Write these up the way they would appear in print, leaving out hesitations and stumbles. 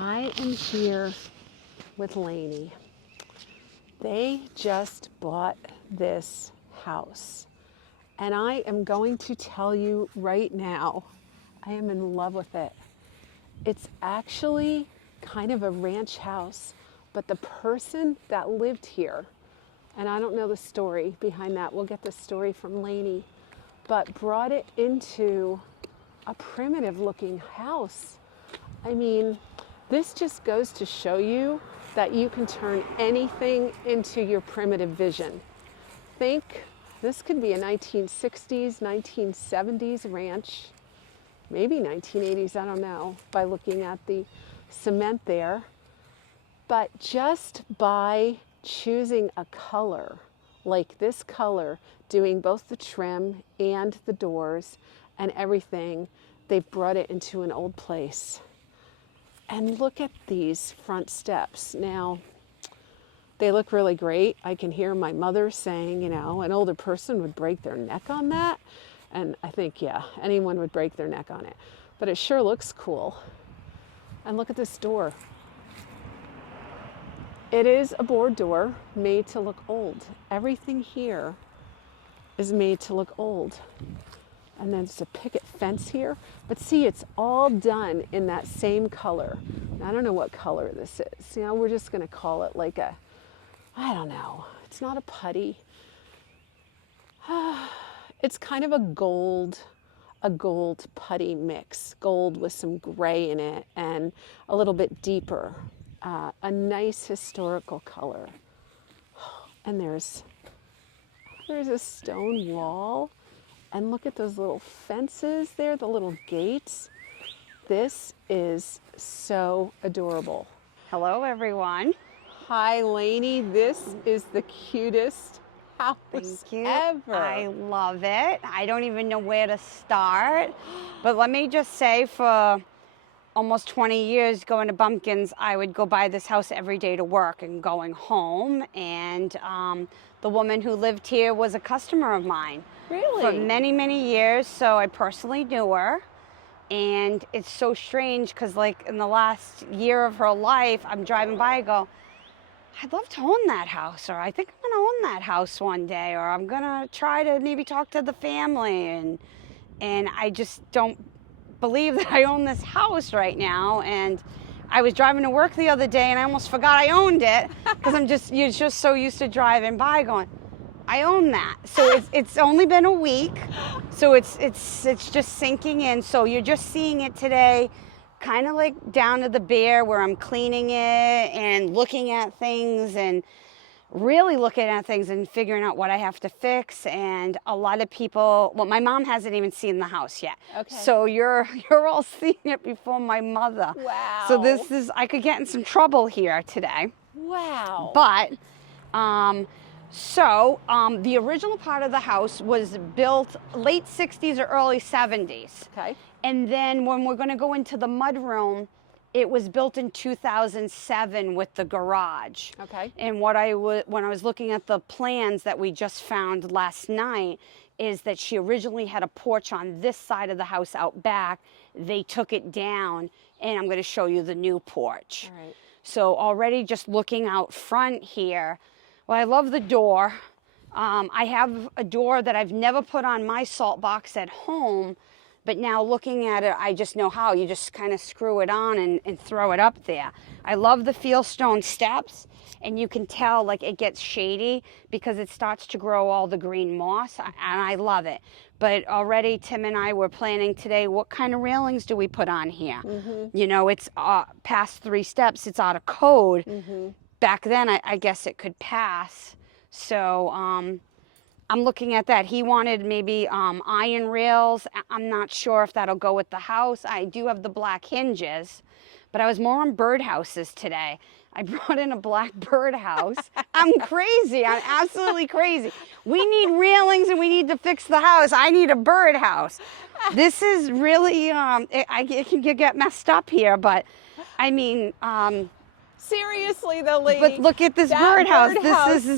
I am here with Lainey. They just bought this house, and I am going to tell you right now, I am in love with it. It's actually kind of a ranch house, but the person that lived here, and I don't know the story behind that, we'll get the story from Lainey, but brought it into a primitive looking house. I mean, this just goes to show you that you can turn anything into your primitive vision. Think this could be a 1960s, 1970s ranch, maybe 1980s, I don't know, by looking at the cement there. But just by choosing a color, like this color, doing both the trim and the doors and everything, they've brought it into an old place. And look at these front steps. Now, they look really great. I can hear my mother saying, you know, an older person would break their neck on that. And I think, yeah, anyone would break their neck on it. But it sure looks cool. And look at this door. It is a board door made to look old. Everything here is made to look old. And then there's a picket fence here. But see, it's all done in that same color. Now, I don't know what color this is. You know, we're just going to call it like a, I don't know. It's not a putty. It's kind of a gold putty mix. Gold with some gray in it and a little bit deeper. A nice historical color. And there's a stone wall. And look at those little fences there, the little gates. This is so adorable. Hello, everyone. Hi, Lainey. This is the cutest house ever. I love it. I don't even know where to start. But let me just say, for almost 20 years going to Bumpkins, I would go by this house every day to work and going home. And the woman who lived here was a customer of mine. Really? For many, many years. So I personally knew her. And it's so strange because, like, in the last year of her life, I'm driving by, I go, I'd love to own that house, or I think I'm going to own that house one day, or I'm going to try to maybe talk to the family. And I just don't believe that I own this house right now. And I was driving to work the other day and I almost forgot I owned it because you're just so used to driving by going, I own that. So it's only been a week, so it's just sinking in. So you're just seeing it today, kind of like down to the bare where I'm cleaning it and looking at things and really looking at things and figuring out what I have to fix. And a lot of people, well, my mom hasn't even seen the house yet. Okay. So you're all seeing it before my mother. Wow. So I could get in some trouble here today. Wow. But, the original part of the house was built late 60s or early 70s. Okay. And then when we're going to go into the mudroom, it was built in 2007 with the garage. Okay. And when I was looking at the plans that we just found last night, is that she originally had a porch on this side of the house out back. They took it down, and I'm going to show you the new porch. All right. So already just looking out front here, well, I love the door. I have a door that I've never put on my salt box at home, but now looking at it, I just know how. You just kind of screw it on and throw it up there. I love the fieldstone steps, and you can tell like it gets shady because it starts to grow all the green moss, and I love it. But already Tim and I were planning today, what kind of railings do we put on here? Mm-hmm. You know, it's past 3 steps, it's out of code. Mm-hmm. Back then, I guess it could pass. So I'm looking at that. He wanted maybe iron rails. I'm not sure if that'll go with the house. I do have the black hinges, but I was more on birdhouses today. I brought in a black birdhouse. I'm crazy. I'm absolutely crazy. We need railings and we need to fix the house. I need a birdhouse. This is really, it can get messed up here, but I mean, seriously though, lady. But look at this birdhouse.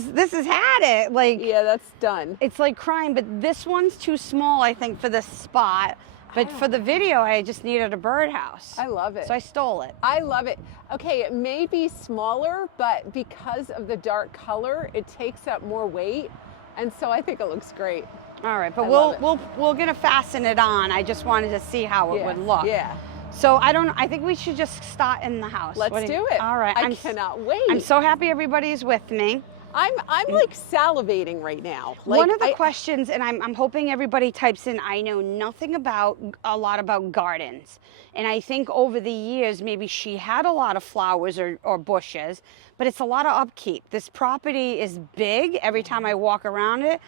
This has had it. Like, yeah, that's done. It's like crying, but this one's too small, I think, for this spot. But for the video, I just needed a birdhouse. I love it. So I stole it. I love it. Okay, it may be smaller, but because of the dark color, it takes up more weight. And so I think it looks great. All right, but I we're gonna fasten it on. I just wanted to see how it would look. Yeah. So I think we should just start in the house. Let's do it. All right. I cannot wait. I'm so happy everybody's with me. I'm like salivating right now. Like, one of the questions, and I'm hoping everybody types in, I know nothing about a lot about gardens. And I think over the years, maybe she had a lot of flowers or bushes, but it's a lot of upkeep. This property is big. Every time I walk around it,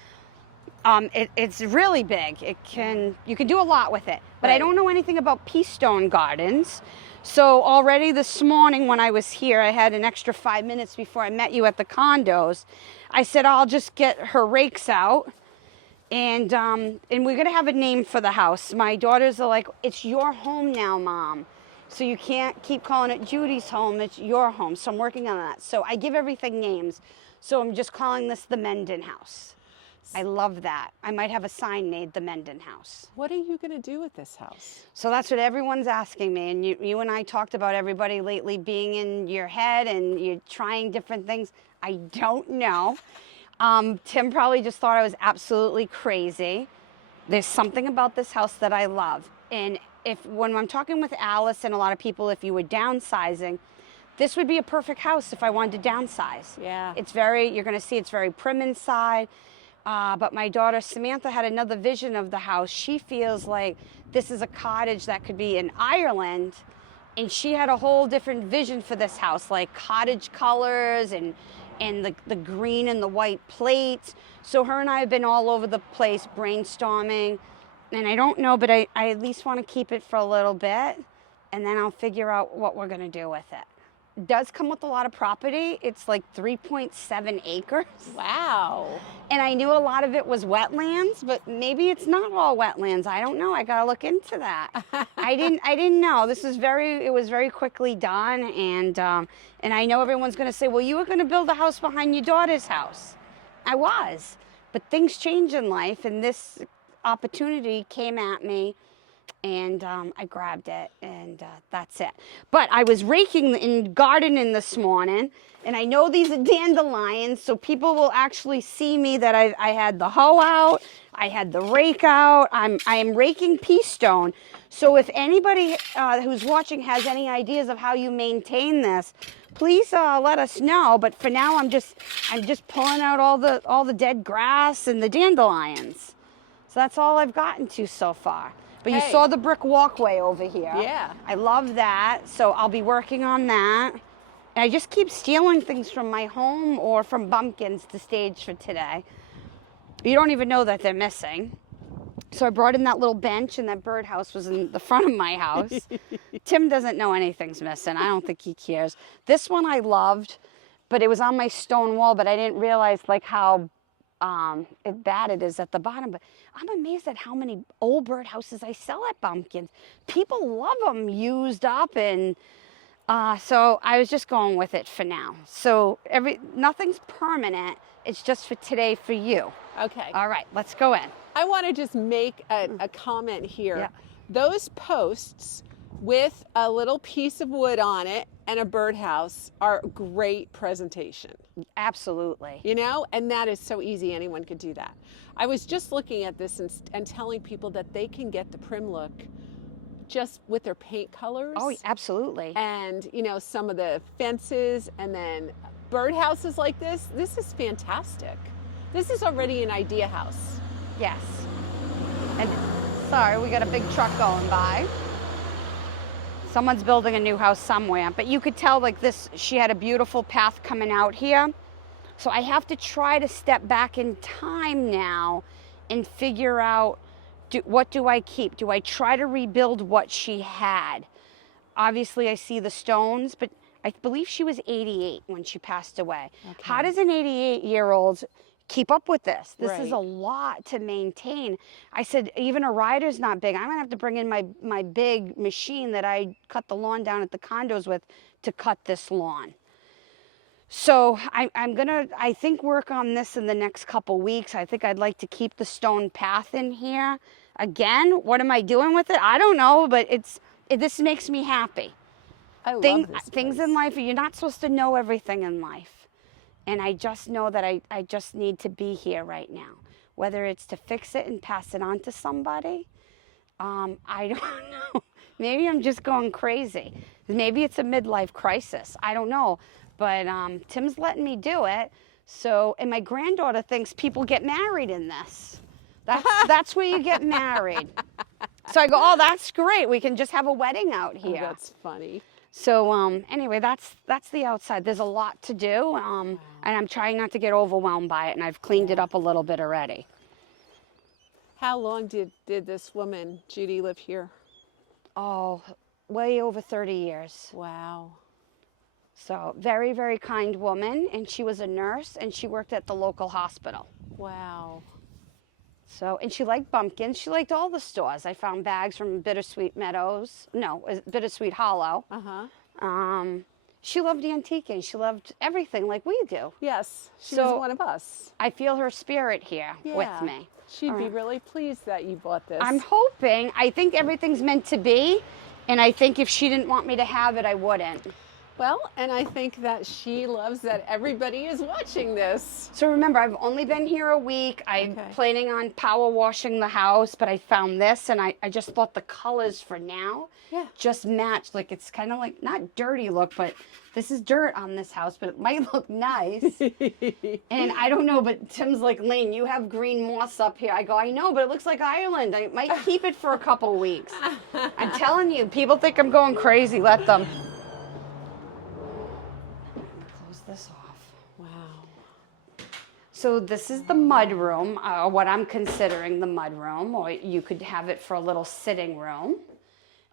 it's really big. You can do a lot with it, but I don't know anything about pea stone gardens. So already this morning when I was here, I had an extra 5 minutes before I met you at the condos. I said, I'll just get her rakes out and we're gonna have a name for the house. My daughters are like, it's your home now, Mom. So you can't keep calling it Judy's home, it's your home. So I'm working on that. So I give everything names. So I'm just calling this the Menden house. I love that. I might have a sign made, the Menden house. What are you going to do with this house? So that's what everyone's asking me. And you and I talked about everybody lately being in your head and you're trying different things. I don't know. Tim probably just thought I was absolutely crazy. There's something about this house that I love. And when I'm talking with Alice and a lot of people, if you were downsizing, this would be a perfect house if I wanted to downsize. Yeah. You're going to see it's very prim inside. But my daughter Samantha had another vision of the house. She feels like this is a cottage that could be in Ireland, and she had a whole different vision for this house, like cottage colors and the green and the white plates. So her and I have been all over the place brainstorming, and I don't know, but I at least want to keep it for a little bit, and then I'll figure out what we're going to do with it. It does come with a lot of property. It's like 3.7 acres. Wow. And I knew a lot of it was wetlands, but maybe it's not all wetlands. I don't know. I got to look into that. I didn't know. It was very quickly done. And I know everyone's going to say, well, you were going to build a house behind your daughter's house. I was, but things change in life. And this opportunity came at me. And I grabbed it, and that's it. But I was raking and gardening this morning, and I know these are dandelions, so people will actually see me that I had the hoe out, I had the rake out. I am raking pea stone. So if anybody who's watching has any ideas of how you maintain this, please let us know. But for now, I'm just pulling out all the dead grass and the dandelions. So that's all I've gotten to so far. But you saw the brick walkway over here. Yeah. I love that. So I'll be working on that. And I just keep stealing things from my home or from Bumpkins to stage for today. You don't even know that they're missing. So I brought in that little bench, and that birdhouse was in the front of my house. Tim doesn't know anything's missing. I don't think he cares. This one I loved, but it was on my stone wall, but I didn't realize like how bad it is at the bottom. But I'm amazed at how many old birdhouses I sell at Bumpkins. People love them used up, and so I was just going with it for now. So nothing's permanent. It's just for today for you. Okay. All right, let's go in. I want to just make a comment here. Yeah. Those posts with a little piece of wood on it and a birdhouse are great presentation. Absolutely. You know, and that is so easy. Anyone could do that. I was just looking at this and telling people that they can get the prim look just with their paint colors. Oh, absolutely. And, you know, some of the fences, and then birdhouses like this. This is fantastic. This is already an idea house. Yes. And sorry, we got a big truck going by. Someone's building a new house somewhere, but you could tell like this, she had a beautiful path coming out here. So I have to try to step back in time now and figure out, what do I keep? Do I try to rebuild what she had? Obviously I see the stones, but I believe she was 88 when she passed away. Okay. How does an 88-year-old keep up with this? This is a lot to maintain. I said, even a rider's not big. I'm gonna have to bring in my big machine that I cut the lawn down at the condos with to cut this lawn. So I'm gonna, I think, work on this in the next couple weeks. I think I'd like to keep the stone path in here. Again, what am I doing with it? I don't know, but this makes me happy. I love this Things place. in life, you're not supposed to know everything in life. And I just know that I just need to be here right now. Whether it's to fix it and pass it on to somebody, I don't know. Maybe I'm just going crazy. Maybe it's a midlife crisis. I don't know. But Tim's letting me do it. So, and my granddaughter thinks people get married in this. That's where you get married. So I go, oh, that's great. We can just have a wedding out Oh, here. that's funny. So anyway, that's the outside. There's a lot to do, and I'm trying not to get overwhelmed by it. And I've cleaned it up a little bit already. How long did this woman, Judy, live here? Oh, way over 30 years. Wow. So very, very kind woman, and she was a nurse, and she worked at the local hospital. Wow. So, and she liked bumpkins. She liked all the stores. I found bags from Bittersweet Hollow. She loved antiquing. She loved everything like we do. Yes, she was one of us. I feel her spirit here with me. She'd be really pleased that you bought this. I'm hoping. I think everything's meant to be, and I think if she didn't want me to have it, I wouldn't. Well, and I think that she loves that everybody is watching this. So remember, I've only been here a week. I'm planning on power washing the house, but I found this, and I just thought the colors for now just match. Like, it's kind of like, not dirty look, but this is dirt on this house, but it might look nice. And I don't know, but Tim's like, Lane, you have green moss up here. I go, I know, but it looks like Ireland. I might keep it for a couple weeks. I'm telling you, people think I'm going crazy. Let them. This off. Wow. So this is the mudroom, what I'm considering the mudroom, or you could have it for a little sitting room.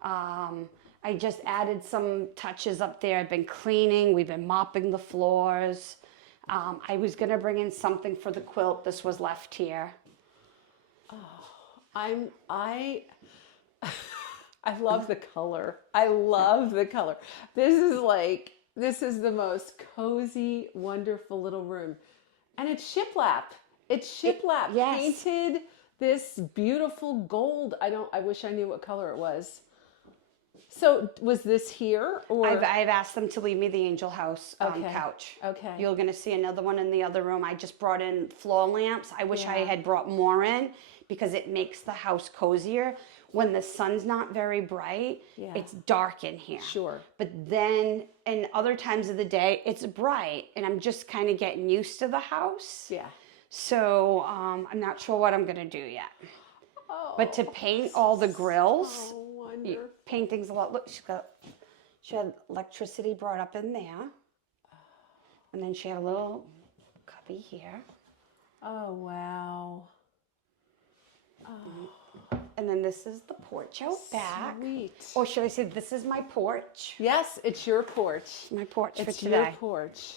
I just added some touches up there. I've been cleaning. We've been mopping the floors. I was going to bring in something for the quilt. This was left here. I love the color. I love the color. This is the most cozy, wonderful little room. And it's shiplap. It's shiplap. Yes. Painted this beautiful gold. I wish I knew what color it was. So was this here? Or I've asked them to leave me the Angel House couch. Okay. You're going to see another one in the other room. I just brought in floor lamps. I wish I had brought more in because it makes the house cozier. When the sun's not very bright, it's dark in here. Sure. But then in other times of the day, it's bright, and I'm just kind of getting used to the house. Yeah. So I'm not sure what I'm going to do yet. Oh, but to paint all the grills, so wonderful. painting's a lot. Look, she had electricity brought up in there. And then she had a little cubby here. Oh, wow. Oh. And then this is the porch out back. Sweet. Or should I say, this is my porch? Yes, it's your porch. My porch for It's today. your porch.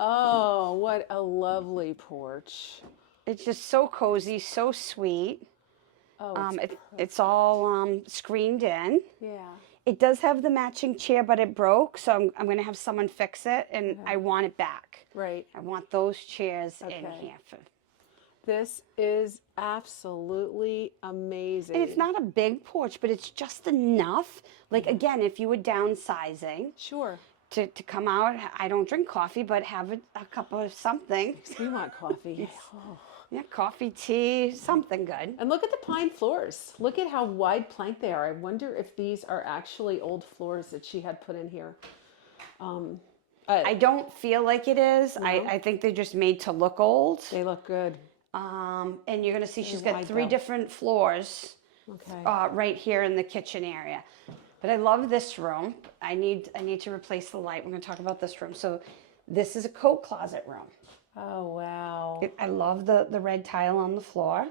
Oh, what a lovely porch. It's just so cozy, so sweet. Oh, it's all screened in. yeah. It does have the matching chair, but it broke, so I'm going to have someone fix it, and I want it back. Right. I want those chairs in here. This is absolutely amazing. And it's not a big porch, but it's just enough. Like, again, if you were downsizing. Sure. To come out, I don't drink coffee, but have a cup of something. We want coffee. Oh. Yeah, coffee, tea, something good. And look at the pine floors. Look at how wide plank they are. I wonder if these are actually old floors that she had put in here. I don't feel like it is. No? I think they're just made to look old. They look good. And you're going to see she's got wide, 3 though. different floors right here in the kitchen area. But I love this room. I need to replace the light. We're going to talk about this room. So this is a coat closet room. Oh, wow. I love the red tile on the floor.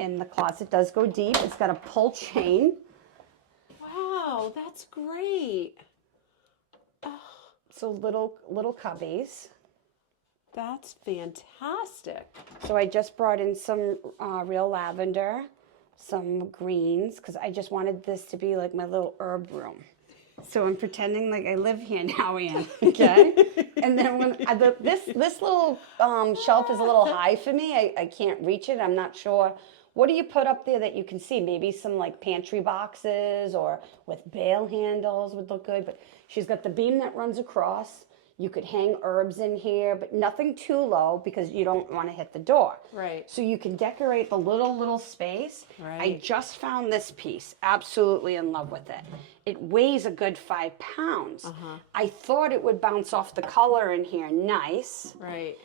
And the closet does go deep. It's got a pull chain. Wow, that's great. Oh, So little cubbies. that's fantastic. So I just brought in some real lavender, some greens, because I just wanted this to be like my little herb room. So I'm pretending like I live here now, Ann. Okay. And then when this little shelf is a little high for me, I can't reach it. I'm not sure What do you put up there that you can see? Maybe some like pantry boxes or with bail handles would look good. But she's got the beam that runs across. You could hang herbs in here, but nothing too low because you don't want to hit the door. Right. So you can decorate the little space. Right. I just found this piece. Absolutely in love with it. It weighs a good 5 pounds. I thought it would bounce off the color in here nice. Right.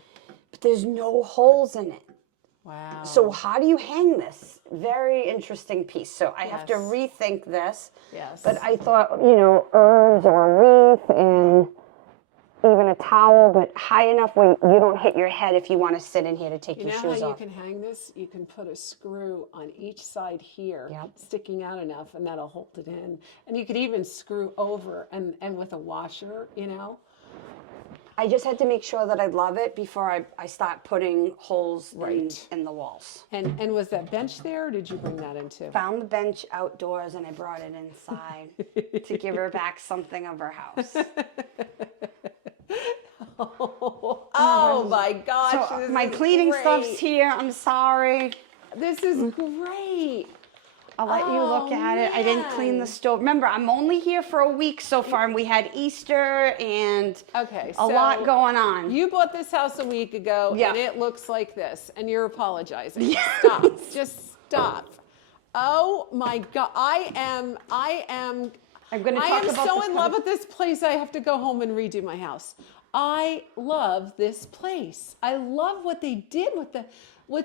But there's no holes in it. Wow. So how do you hang this? Very interesting piece. So I have to rethink this. Yes. But I thought, herbs or a wreath and even a towel, but high enough where you don't hit your head if you want to sit in here to take your shoes off. You know how you can hang this? You can put a screw on each side here, sticking out enough, and that'll hold it in. And you could even screw over and with a washer, I just had to make sure that I love it before I start putting holes in the walls. And was that bench there, or did you bring that in too? Found the bench outdoors and I brought it inside to give her back something of her house. Oh my gosh. So my cleaning stuff's here. I'm sorry. This is great. I'll let you look at it. I didn't clean the stove. Remember, I'm only here for a week so far, and we had Easter and a lot going on. You bought this house a week ago, and it looks like this, and you're apologizing. Stop. Just stop. Oh my God. I am so in love with this place. I have to go home and redo my house. I love this place. I love what they did with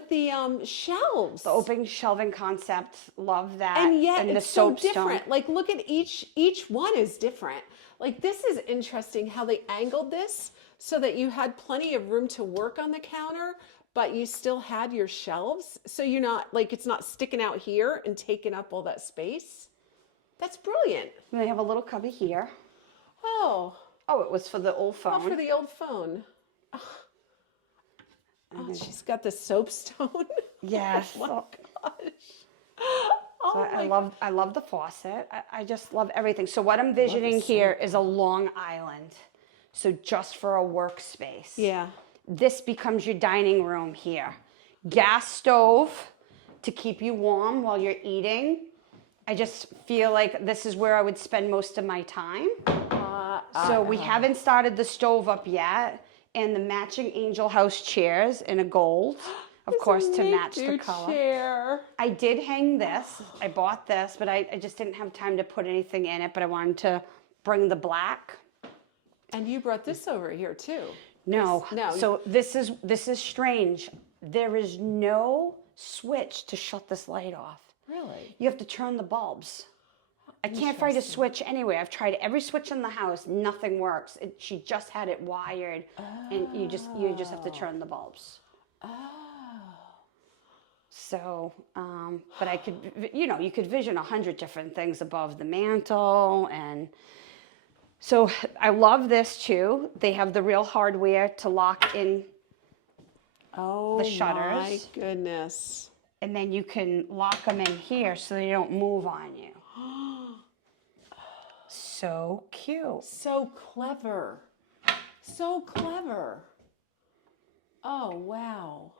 the shelves. The open shelving concept, love that. And yet it's so different. Like, look at each one is different. Like, this is interesting how they angled this so that you had plenty of room to work on the counter, but you still had your shelves. So you're not, like, it's not sticking out here and taking up all that space. That's brilliant. And they have a little cubby here. Oh, it was for the old phone. Oh, for the old phone. Oh, she's got the soapstone. Yes. Oh my gosh. I love the faucet. I just love everything. So what I'm visioning here is a long island. So just for a workspace. Yeah. This becomes your dining room here. Gas stove to keep you warm while you're eating. I just feel like this is where I would spend most of my time. So we haven't started the stove up yet. And the matching Angel House chairs in a gold, of course, to match the color. Chair. I did hang this. I bought this, but I just didn't have time to put anything in it. But I wanted to bring the black. And you brought this over here too. No. So this is strange. There is no switch to shut this light off. Really? You have to turn the bulbs. I can't find a switch anywhere. I've tried every switch in the house. Nothing works. She just had it wired, and you just have to turn the bulbs. Oh. So, but I could, you could vision 100 different things above the mantle, and so I love this too. They have the real hardware to lock in the shutters. Oh my goodness. And then you can lock them in here so they don't move on you. So cute. So clever. So clever. Oh, wow.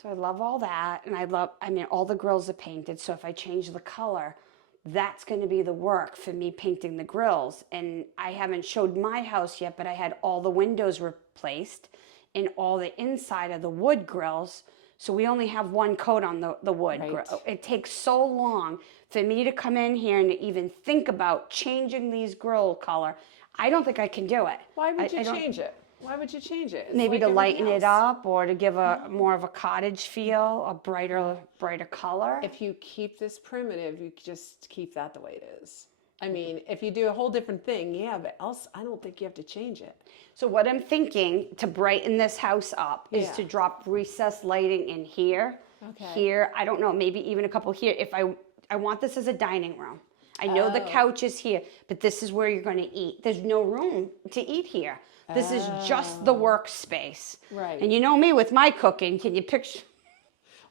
So I love all that. And all the grills are painted. So if I change the color, that's going to be the work for me painting the grills. And I haven't showed my house yet, but I had all the windows replaced and all the inside of the wood grills. So we only have one coat on the wood grill. It takes so long for me to come in here and even think about changing these grill color. I don't think I can do it. Why would you change it? Why would you change it? It's maybe like to lighten it else. up or to give a more of a cottage feel, a brighter color. If you keep this primitive, you just keep that the way it is. I mean, if you do a whole different thing, yeah, but else I don't think you have to change it. So what I'm thinking to brighten this house up is to drop recessed lighting in here, here, I don't know, maybe even a couple here. If I want this as a dining room. I know the couch is here, but this is where you're going to eat. There's no room to eat here. This is just the workspace. Right. And you know me with my cooking, can you picture?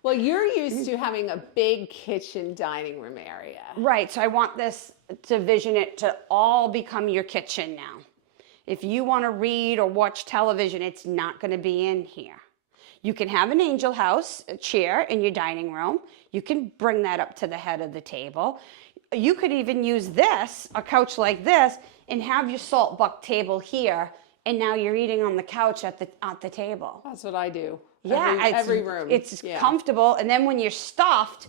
Well, you're used to having a big kitchen dining room area. Right, so I want this to vision it to all become your kitchen now. If you want to read or watch television, it's not going to be in here. You can have an angel house, a chair in your dining room. You can bring that up to the head of the table. You could even use this, a couch like this, and have your salt buck table here, and now you're eating on the couch at the table. That's what I do. Yeah, Every room. It's comfortable, and then when you're stuffed,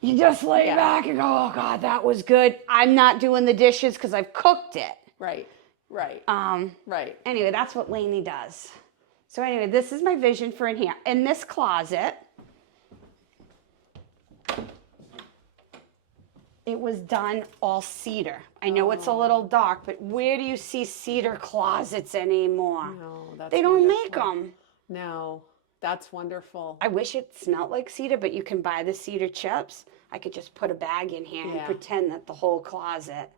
you just lay back and go, oh God, that was good. I'm not doing the dishes because I've cooked it. Right. Right. Anyway, that's what Lainey does. So anyway, this is my vision for in here. In this closet, it was done all cedar. I know it's a little dark, but where do you see cedar closets anymore? No, that's They don't wonderful. make them. No, that's wonderful. I wish it smelled like cedar, but you can buy the cedar chips. I could just put a bag in here and pretend that the whole closet.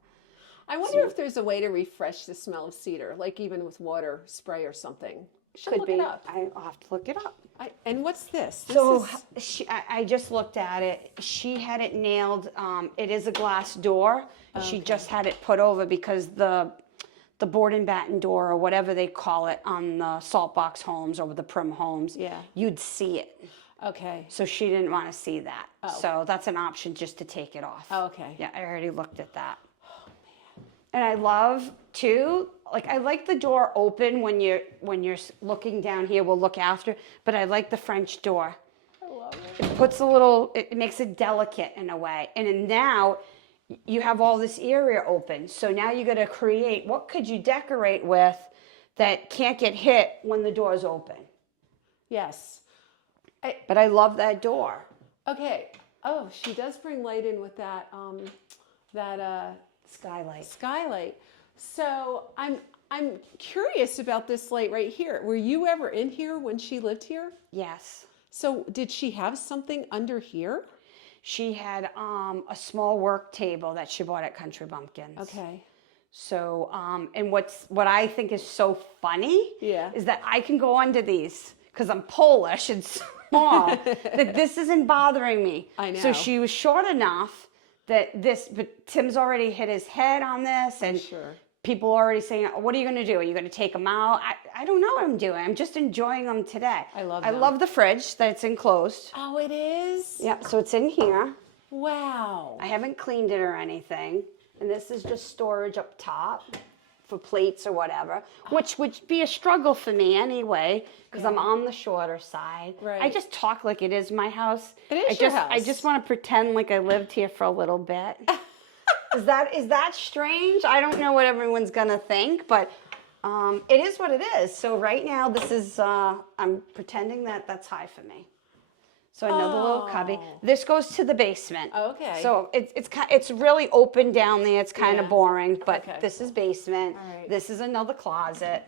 I wonder if there's a way to refresh the smell of cedar, like even with water spray or something. Should look it up. I'll have to look it up. And what's this? I just looked at it. She had it nailed. It is a glass door. Okay. She just had it put over because the board and batten door or whatever they call it on the salt box homes or the prim homes, you'd see it. Okay. So she didn't want to see that. Oh. So that's an option just to take it off. Oh, okay. Yeah, I already looked at that. Oh, man. And I love, too, like I like the door open when you're looking down here, we'll look after, but I like the French door. I love it. It puts it makes it delicate in a way. And then now you have all this area open. So now you got to create, what could you decorate with that can't get hit when the door's open? Yes. But I love that door. Okay. Oh, she does bring light in with that skylight. So I'm curious about this light right here. Were you ever in here when she lived here? Yes. So did she have something under here? She had a small work table that she bought at Country Bumpkins. Okay. So and what I think is so funny is that I can go under these because I'm Polish and small that this isn't bothering me. I know. So she was short enough that but Tim's already hit his head on this, and people are already saying, what are you going to do? Are you going to take them out? I don't know what I'm doing. I'm just enjoying them today. I love them. I love the fridge that it's enclosed. Oh, it is? Yeah, so it's in here. Wow. I haven't cleaned it or anything. And this is just storage up top for plates or whatever, which would be a struggle for me anyway, because I'm on the shorter side. Right. I just talk like it is my house. It is your house. I just want to pretend like I lived here for a little bit. Is that strange? I don't know what everyone's gonna think, but it is what it is. So right now, this is I'm pretending that that's high for me. So another little cubby. This goes to the basement. Okay. So it's really open down there. It's kind of boring, but this is basement. All right. This is another closet.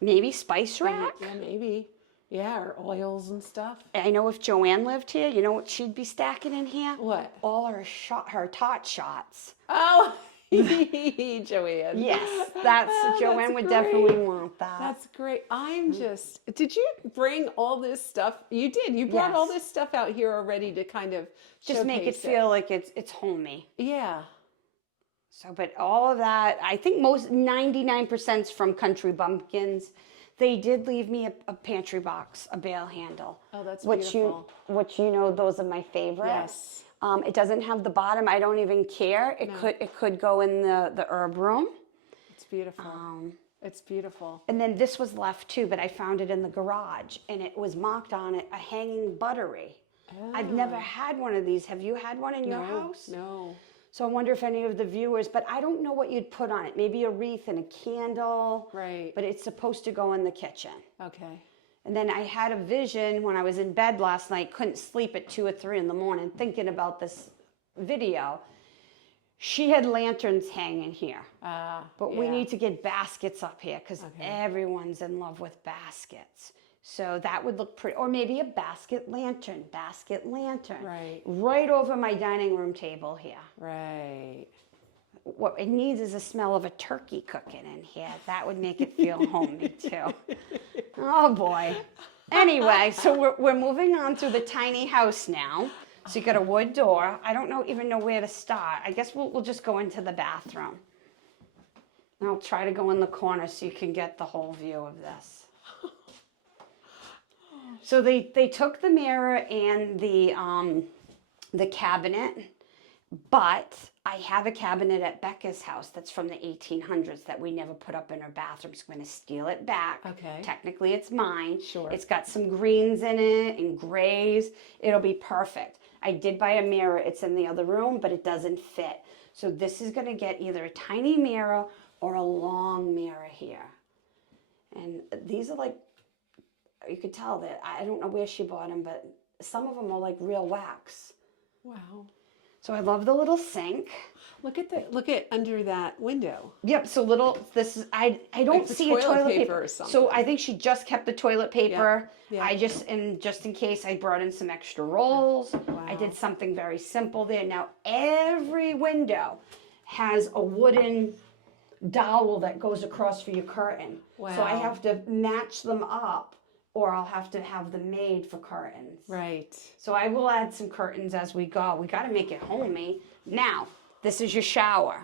Maybe spice rack. Yeah, maybe. Yeah, or oils and stuff. I know if Joanne lived here, you know what she'd be stacking in here? What? All her tot shots. Oh, Joanne. Yes, Joanne would definitely want that. That's great. Did you bring all this stuff? You did. You brought all this stuff out here already to kind of just make it feel like it's homey. Yeah. So, but all of that, I think 99% is from Country Bumpkins. They did leave me a pantry box, a bail handle. Oh, that's beautiful. Which those are my favorite. Yes. It doesn't have the bottom. I don't even care. It could go in the herb room. It's beautiful. It's beautiful. And then this was left too, but I found it in the garage, and it was marked on it a hanging buttery. Oh. I've never had one of these. Have you had one in your house? No. So I wonder if any of the viewers, but I don't know what you'd put on it. Maybe a wreath and a candle. Right. But it's supposed to go in the kitchen. Okay. And then I had a vision when I was in bed last night, couldn't sleep at 2 or 3 in the morning, thinking about this video. She had lanterns hanging here. But we need to get baskets up here because everyone's in love with baskets. So that would look pretty, or maybe a basket lantern. Right over my dining room table here. Right. What it needs is a smell of a turkey cooking in here. That would make it feel homey too. Oh boy. Anyway, so we're moving on through the tiny house now. So you got a wood door. I don't even know where to start. I guess we'll just go into the bathroom. And I'll try to go in the corner so you can get the whole view of this. So they took the mirror and the cabinet, but I have a cabinet at Becca's house that's from the 1800s that we never put up in her bathroom. So I'm going to steal it back. Okay. Technically, it's mine. Sure. It's got some greens in it and grays. It'll be perfect. I did buy a mirror. It's in the other room, but it doesn't fit. So this is going to get either a tiny mirror or a long mirror here. And these are like, you could tell that, I don't know where she bought them, but some of them are like real wax. Wow. So I love the little sink. Look at under that window. Yep. So little. This is I don't Like the see a toilet paper or something. So I think she just kept the toilet paper. Yeah. I just in case I brought in some extra rolls. Wow. I did something very simple there. Now every window has a wooden dowel that goes across for your curtain. Wow. So I have to match them up, or I'll have to have them made for curtains. Right. So I will add some curtains as we go. We got to make it homey. Now, this is your shower.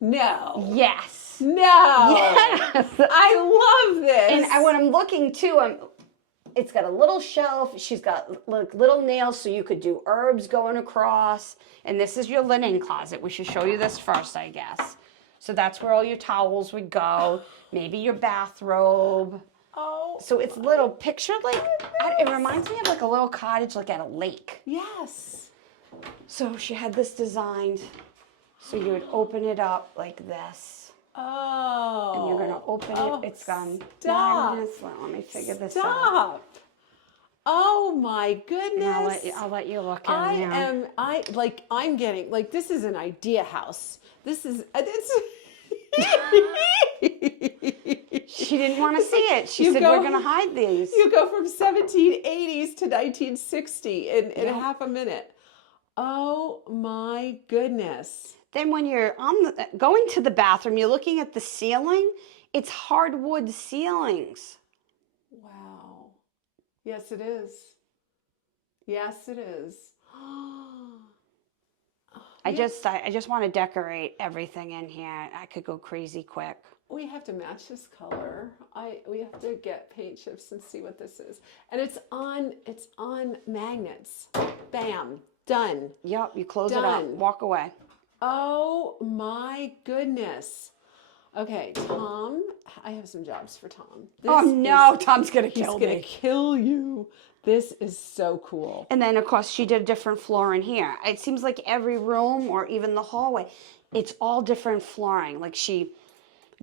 No. Yes. No. Yes. I love this. And when I'm looking too, it's got a little shelf. She's got like little nails so you could do herbs going across. And this is your linen closet. We should show you this first, I guess. So that's where all your towels would go. Maybe your bathrobe. Oh. So it's little picture like, it reminds me of like a little cottage like at a lake. Yes. So she had this designed. So you would open it up like this. Oh. And you're going to open it. It's got magnets. Well, let me figure this out. Stop. Oh my goodness. And I'll let you look in there. I'm getting, like, this is an idea house. This is, She didn't want to see it. She said, we're going to hide these. You go from 1780s to 1960 in half a minute. Oh my goodness. Then when you're going to the bathroom, you're looking at the ceiling. It's hardwood ceilings. Wow. Yes, it is. Yes, it is. I just want to decorate everything in here. I could go crazy quick. We have to match this color. We have to get paint chips and see what this is. And it's on magnets. Bam. Done. Yep, you close it up. Walk away. Oh my goodness. Okay, Tom, I have some jobs for Tom. Tom's going to kill me. He's going to kill you. This is so cool. And then, of course, she did a different floor in here. It seems like every room or even the hallway, it's all different flooring. Like she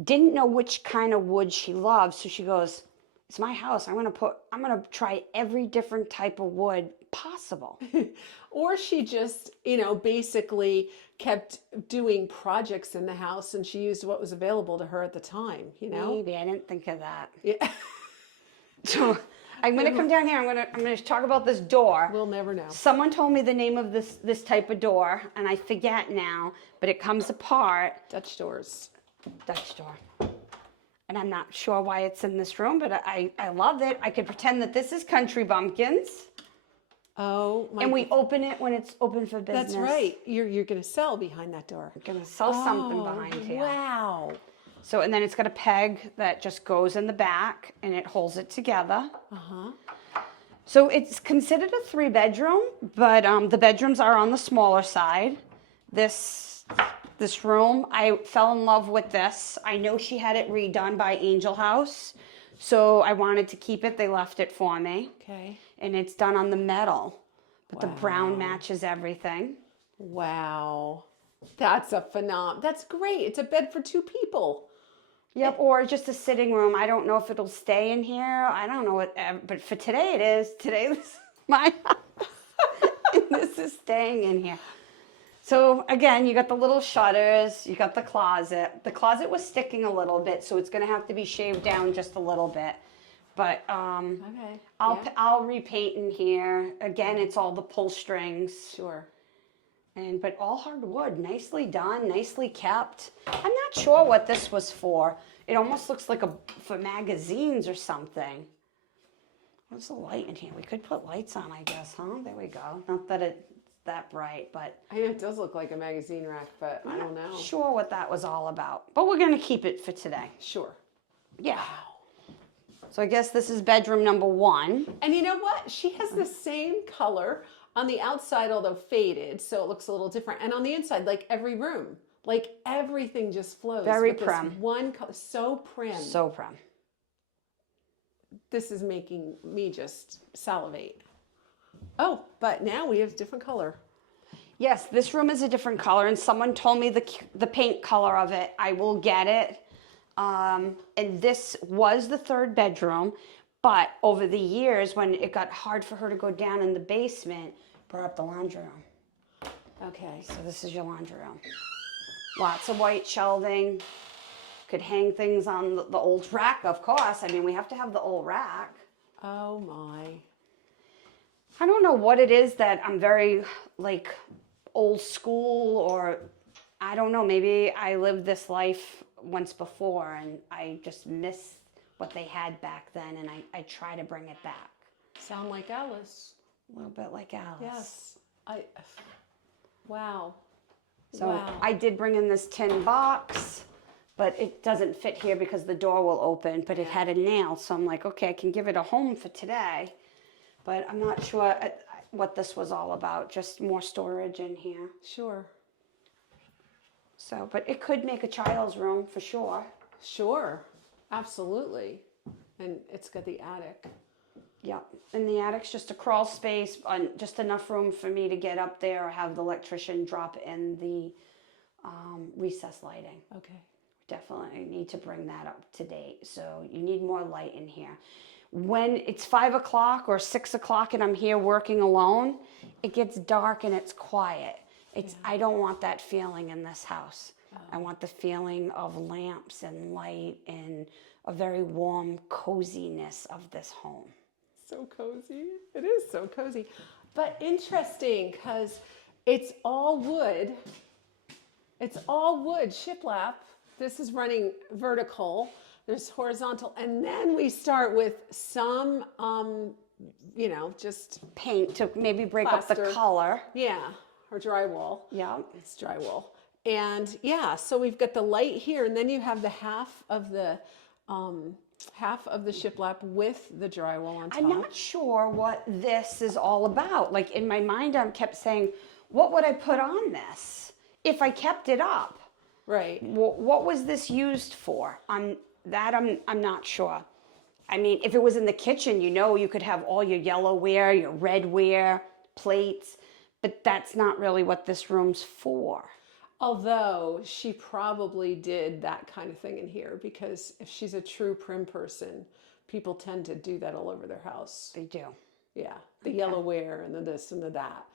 didn't know which kind of wood she loved. So she goes, it's my house. I'm going to try every different type of wood possible. Or she just, basically kept doing projects in the house and she used what was available to her at the time, Maybe. I didn't think of that. Yeah. So I'm going to come down here. I'm going to talk about this door. We'll never know. Someone told me the name of this type of door, and I forget now, but it comes apart. Dutch doors. Dutch door. And I'm not sure why it's in this room, but I love it. I could pretend that this is Country Bumpkins. Oh, my. And we open it when it's open for business. That's right. You're going to sell behind that door. I'm going to sell something behind here. Wow. So, and then it's got a peg that just goes in the back and it holds it together. Uh-huh. So it's considered a 3-bedroom, but the bedrooms are on the smaller side. This room, I fell in love with this. I know she had it redone by Angel House, so I wanted to keep it. They left it for me. Okay. And it's done on the metal, but the brown matches everything. Wow. That's a phenomenon. That's great. It's a bed for 2 people. Yep, or just a sitting room. I don't know if it'll stay in here. I don't know what, but for today it is. Today this is my house. And this is staying in here. So again, you got the little shutters, you got the closet. The closet was sticking a little bit, so it's gonna have to be shaved down just a little bit. But okay. I'll repaint in here. Again, it's all the pull strings. Sure. But all hardwood, nicely done, nicely kept. I'm not sure what this was for. It almost looks like for magazines or something. What's the light in here? We could put lights on, I guess, huh? There we go. Not that it's that bright, but I know it does look like a magazine rack, but I don't know. Sure what that was all about. But we're gonna keep it for today. Sure. Yeah. Wow. So I guess this is bedroom number 1. And you know what? She has the same color on the outside, although faded, so it looks a little different. And on the inside, like every room, like everything just flows. Very with prim. This one color, so prim. So prim. This is making me just salivate. Oh, but now we have different color. Yes, this room is a different color, and someone told me the paint color of it. I will get it. And this was the 3rd bedroom, but over the years, when it got hard for her to go down in the basement, brought up the laundry room. Okay. So this is your laundry room. Lots of white shelving. Could hang things on the old rack, of course. I mean, we have to have the old rack. Oh my. I don't know what it is that I'm very like old school, or I don't know, maybe I lived this life once before and I just miss what they had back then, and I try to bring it back. Sound like Alice. A little bit like Alice. Yes. Wow. So wow. I did bring in this tin box, but it doesn't fit here because the door will open, but it had a nail. So I'm like, okay, I can give it a home for today, but I'm not sure what this was all about. Just more storage in here. Sure. So, but it could make a child's room for sure. Sure. Absolutely. And it's got the attic. Yep. And the attic's just a crawl space, just enough room for me to get up there or have the electrician drop in the recessed lighting. Okay. Definitely need to bring that up to date. So you need more light in here. When it's 5 o'clock or 6 o'clock and I'm here working alone, it gets dark and it's quiet. I don't want that feeling in this house. Oh. I want the feeling of lamps and light and a very warm coziness of this home. So cozy. It is so cozy. But interesting, because it's all wood. It's all wood shiplap. This is running vertical. There's horizontal. And then we start with some, just paint to maybe break plaster. up the color. Yeah, or drywall. Yeah. It's drywall. And yeah, so we've got the light here, and then you have the half of the shiplap with the drywall on top. I'm not sure what this is all about. Like in my mind, I kept saying, what would I put on this if I kept it up? Right. What was this used for? I'm not sure. I mean, if it was in the kitchen, you could have all your yellowware, your redware, plates, but that's not really what this room's for. Although she probably did that kind of thing in here, because if she's a true prim person, people tend to do that all over their house. They do. Yeah, the yellowware and the this and the that.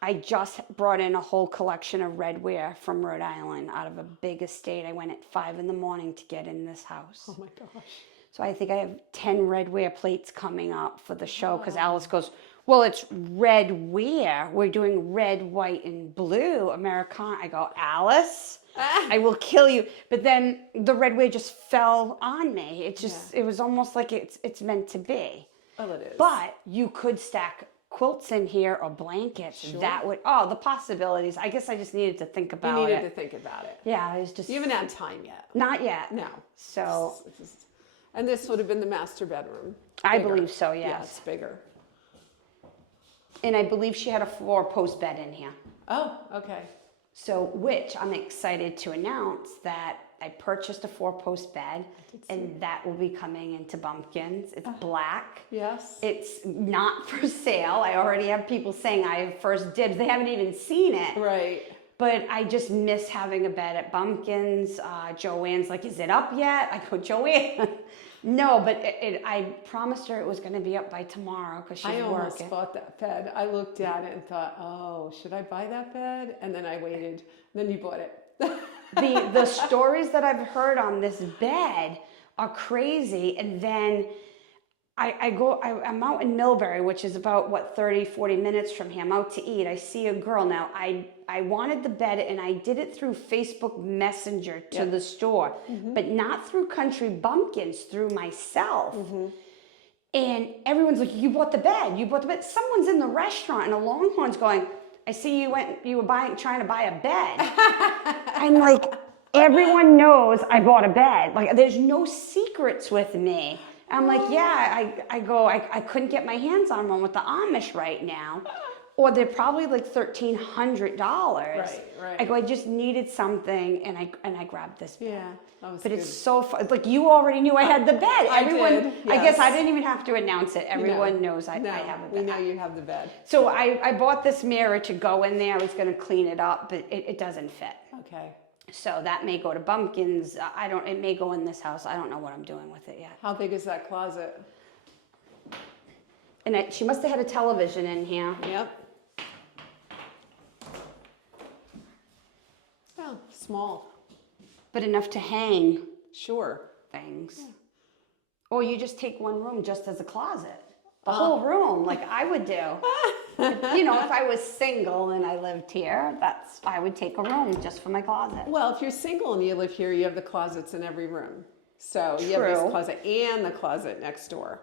I just brought in a whole collection of redware from Rhode Island out of a big estate. I went at 5 a.m. to get in this house. Oh my gosh. So I think I have 10 redware plates coming up for the show, because Alice goes, well, it's redware. We're doing red, white, and blue Americana. I go, Alice, I will kill you. But then the redware just fell on me. It was almost like it's meant to be. Oh, it is. But you could stack quilts in here or blankets. Sure. That would, the possibilities. I guess I just needed to think about it. You needed to think about it. Yeah, I was just. You haven't had time yet. Not yet. No. So. And this would have been the master bedroom. I Bigger. believe so, yes. Yeah, it's bigger. And I believe she had a 4-post bed in here. Oh, okay. So, which I'm excited to announce that I purchased a 4-post bed, and that will be coming into Bumpkins. It's black. Yes. It's not for sale. I already have people saying I have first dibs. They haven't even seen it. Right. But I just miss having a bed at Bumpkins. Joanne's like, is it up yet? I go, Joanne. No, but I promised her it was going to be up by tomorrow because she's working. I almost bought that bed. I looked at it and thought, oh, should I buy that bed? And then I waited. And then you bought it. The stories that I've heard on this bed are crazy. And then I'm out in Millbury, which is about 30, 40 minutes from here. I'm out to eat. I see a girl. Now I wanted the bed, and I did it through Facebook Messenger to the store, but not through Country Bumpkins, through myself. And everyone's like, you bought the bed. Someone's in the restaurant, and a Longhorn's going, I see you were trying to buy a bed. I'm like, everyone knows I bought a bed. Like, there's no secrets with me. I'm like, yeah, I couldn't get my hands on one with the Amish right now. Or they're probably like $1,300. Right. I go, I just needed something, and I grabbed this bed. Yeah, that was But good. it's so fun. Like, you already knew I had the bed. Everyone, did, I guess I yes. didn't even have to announce it. Everyone knows I have a bed. We know you have the bed. So I bought this mirror to go in there. I was going to clean it up, but it doesn't fit. Okay. So that may go to Bumpkins. It may go in this house. I don't know what I'm doing with it yet. How big is that closet? And she must have had a television in here. Yep. Oh, small. But enough to hang Sure. things. Yeah. Or you just take one room just as a closet. The whole room, like I would do. If I was single and I lived here, I would take a room just for my closet. Well, if you're single and you live here, you have the closets in every room. So you have this closet and the closet next door.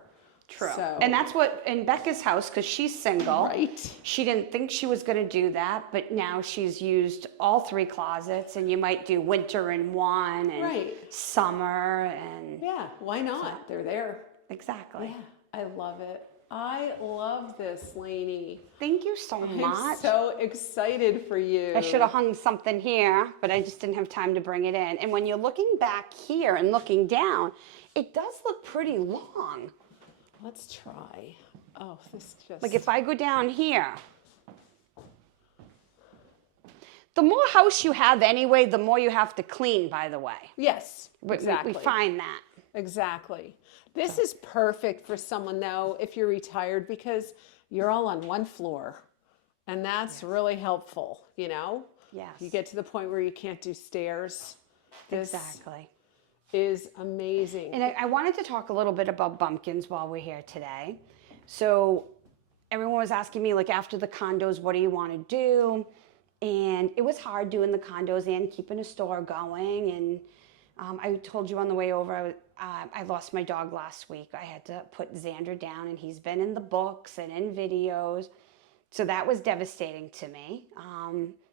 True. So. And that's what, in Becca's house, because she's single, Right. She didn't think she was going to do that, but now she's used all 3 closets, and you might do winter in one and summer and... Yeah, why not? They're there. Exactly. Yeah, I love it. I love this, Lainey. Thank you so much. I'm so excited for you. I should have hung something here, but I just didn't have time to bring it in. And when you're looking back here and looking down, it does look pretty long. Let's try. Oh, this just... Like if I go down here, the more house you have anyway, the more you have to clean, by the way. Yes, exactly. We find that. Exactly. This is perfect for someone, though, if you're retired, because you're all on one floor. And that's really helpful, Yes. You get to the point where you can't do stairs. Exactly. Is amazing. And I wanted to talk a little bit about Bumpkins while we're here today. So everyone was asking me, like, after the condos, what do you want to do? And it was hard doing the condos and keeping a store going. And I told you on the way over, I lost my dog last week. I had to put Xander down, and he's been in the books and in videos. So that was devastating to me.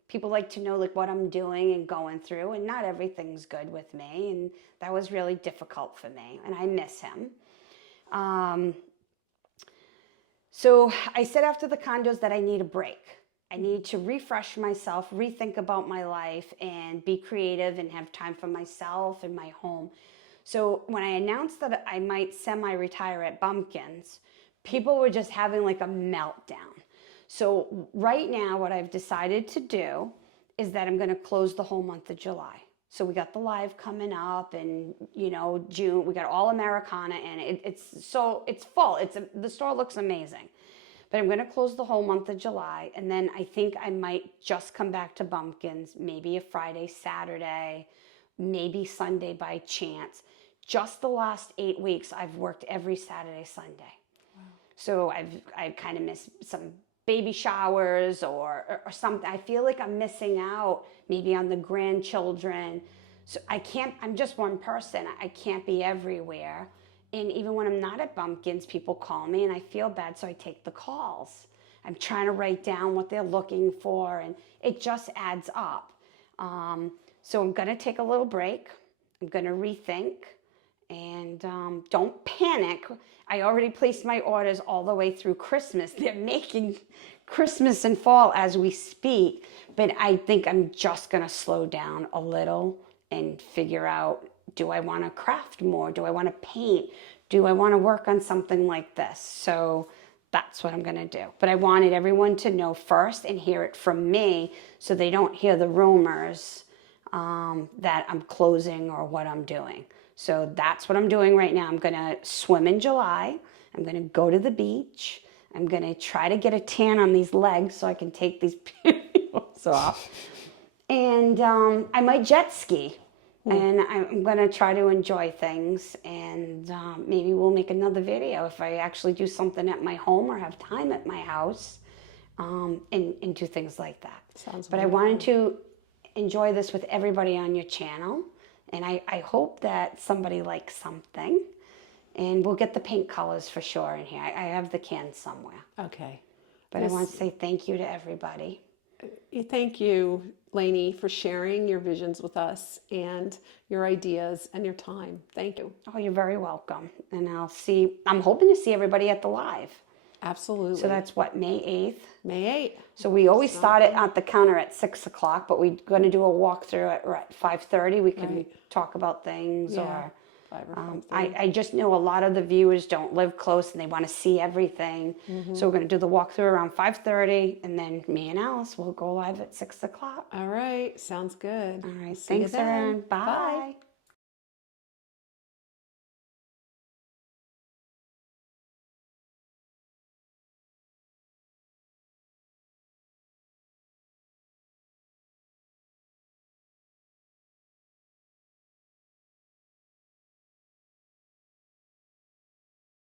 People like to know like what I'm doing and going through, and not everything's good with me, and that was really difficult for me, and I miss him. So I said after the condos that I need a break. I need to refresh myself, rethink about my life, and be creative and have time for myself and my home. So when I announced that I might semi-retire at Bumpkins, people were just having like a meltdown. So right now what I've decided to do is that I'm going to close the whole month of July. So we got the live coming up, and June, we got all Americana, and it's full. The store looks amazing. But I'm going to close the whole month of July, and then I think I might just come back to Bumpkins, maybe a Friday, Saturday, maybe Sunday by chance. Just the last 8 weeks, I've worked every Saturday, Sunday. Wow. So I've kind of missed some baby showers or something. I feel like I'm missing out maybe on the grandchildren. So I'm just one person. I can't be everywhere. And even when I'm not at Bumpkins, people call me and I feel bad, so I take the calls. I'm trying to write down what they're looking for, and it just adds up. So I'm going to take a little break. I'm going to rethink, and don't panic. I already placed my orders all the way through Christmas. They're making Christmas and fall as we speak, but I think I'm just going to slow down a little and figure out, do I want to craft more? Do I want to paint? Do I want to work on something like this? So that's what I'm going to do. But I wanted everyone to know first and hear it from me, so they don't hear the rumors that I'm closing or what I'm doing. So that's what I'm doing right now. I'm going to swim in July. I'm going to go to the beach. I'm going to try to get a tan on these legs so I can take these pantyhose off. And I might jet ski. And I'm going to try to enjoy things, and maybe we'll make another video if I actually do something at my home or have time at my house, and do things like that. But I wanted to enjoy this with everybody on your channel, and I hope that somebody likes something, and we'll get the paint colors for sure in here. I have the cans somewhere. Okay. But I want to say thank you to everybody. Thank you Lainey, for sharing your visions with us and your ideas and your time. Thank you. Oh, you're very welcome. And I'm hoping to see everybody at the live. Absolutely. So that's what, May 8th? May 8th. So we always start it at the counter at 6 o'clock, but we're going to do a walkthrough at 5:30. We can talk about things or 5 or 5:30. I just know a lot of the viewers don't live close and they want to see everything. So we're going to do the walkthrough around 5:30, and then me and Alice will go live at 6 o'clock. All right. Sounds good. All right. See you Thanks, then. everyone. Bye. Bye.